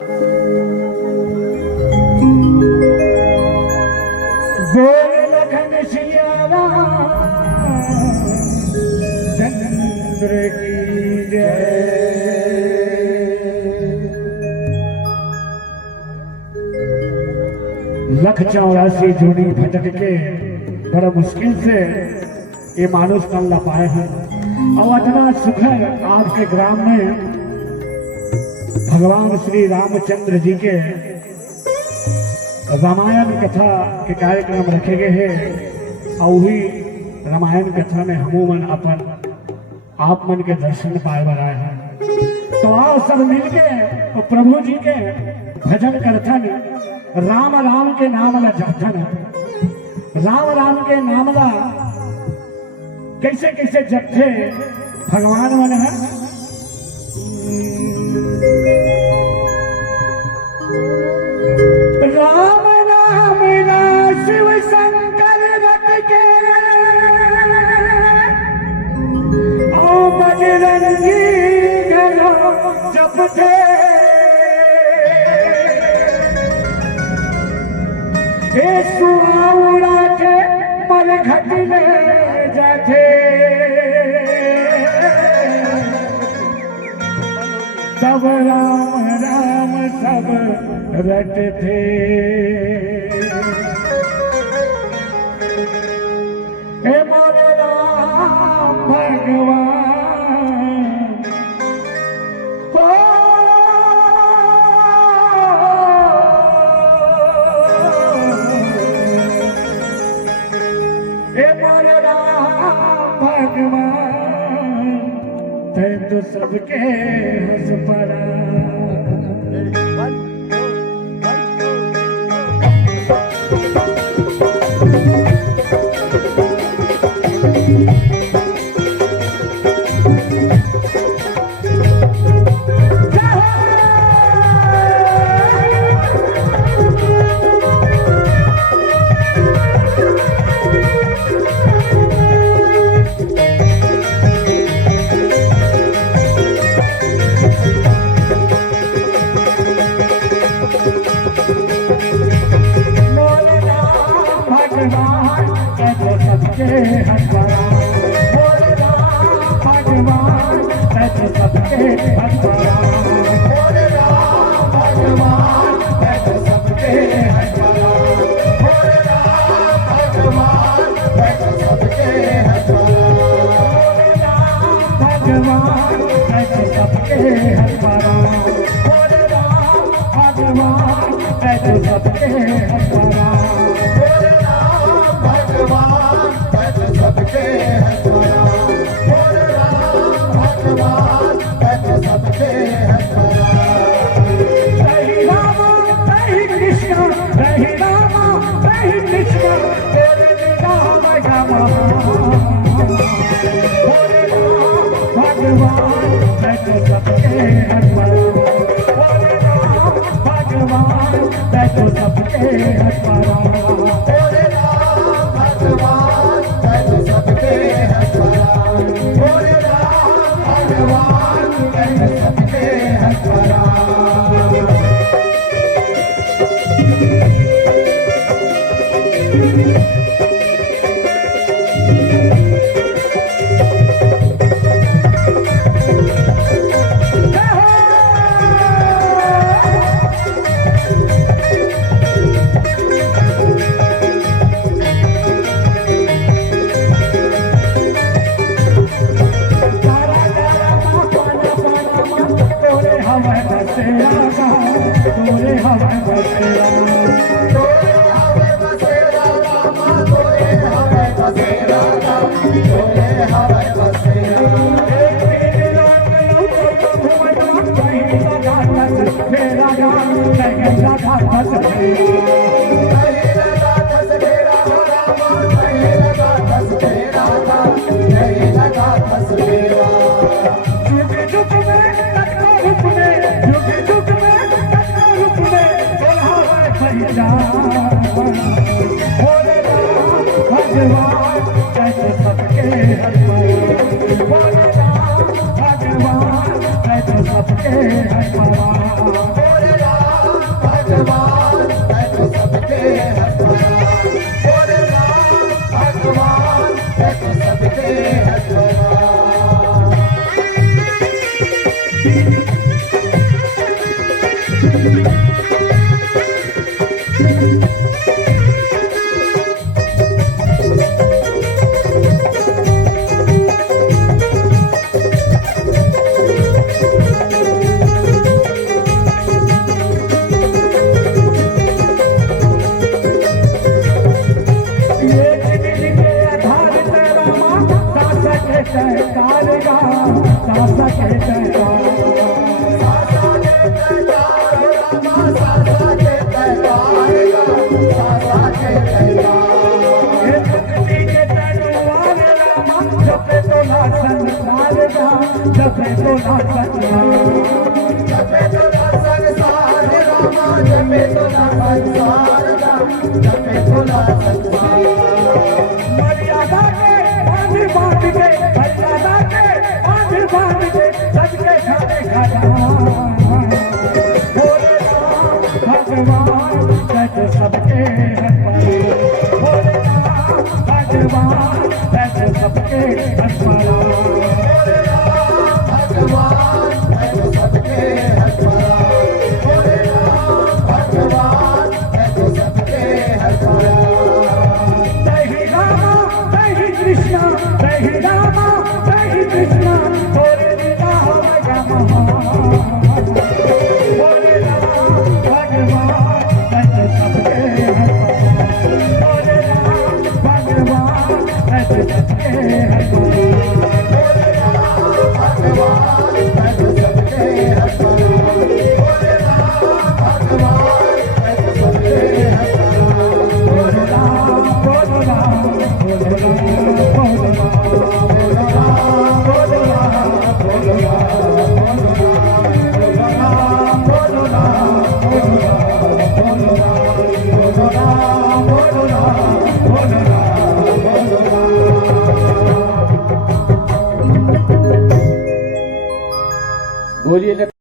बोल लखन सिया राम चंद्र की जय। लख 84 जूनी भटक के बड़ा मुश्किल से ये मानुष कल ला पाए हैं और इतना सुखद आपके ग्राम में भगवान श्री रामचंद्र जी के रामायण कथा के कार्यक्रम रखे गए हैं और वही रामायण कथा में हमूमन अपन आप मन के दर्शन पाए बनाए हैं। तो आओ सब मिलके तो प्रभु जी के भजन करथन, राम राम के नाम ला जपथन। राम राम के नाम ला कैसे कैसे जपथे भगवान मन है। राम नाम ना शिव शंकर रट के ओ बजरंगी गलो जपथे। ए सुआउड़ा के मर घट में जाथे तब राम राम सब रटथे। हे मोरे राम भगवान हो, हे मोरे राम भगवान तै तो सबके हंस पड़ा। भगवान मर्यादा के बांध बांध के मर्यादा के बांध बांध के सज के खाने खाना भोले राम भगवान सच सबके हर पाए भोले राम भगवान सच सबके हर पाए भोले राम भगवान सच सबके हर पाए भोले राम भगवान सच सबके हर पाए Krishna, Jai Rama, Jai Krishna, Hare Rama, Rama Hare Rama, Bhagwan, Sat Sabke Har Hare Rama, Bhagwan, Sat Sabke Har Hare Rama, Bhagwan, Sat Sabke Har Hare Rama, Bhagwan, Sat Sabke Har Hare बोलिए।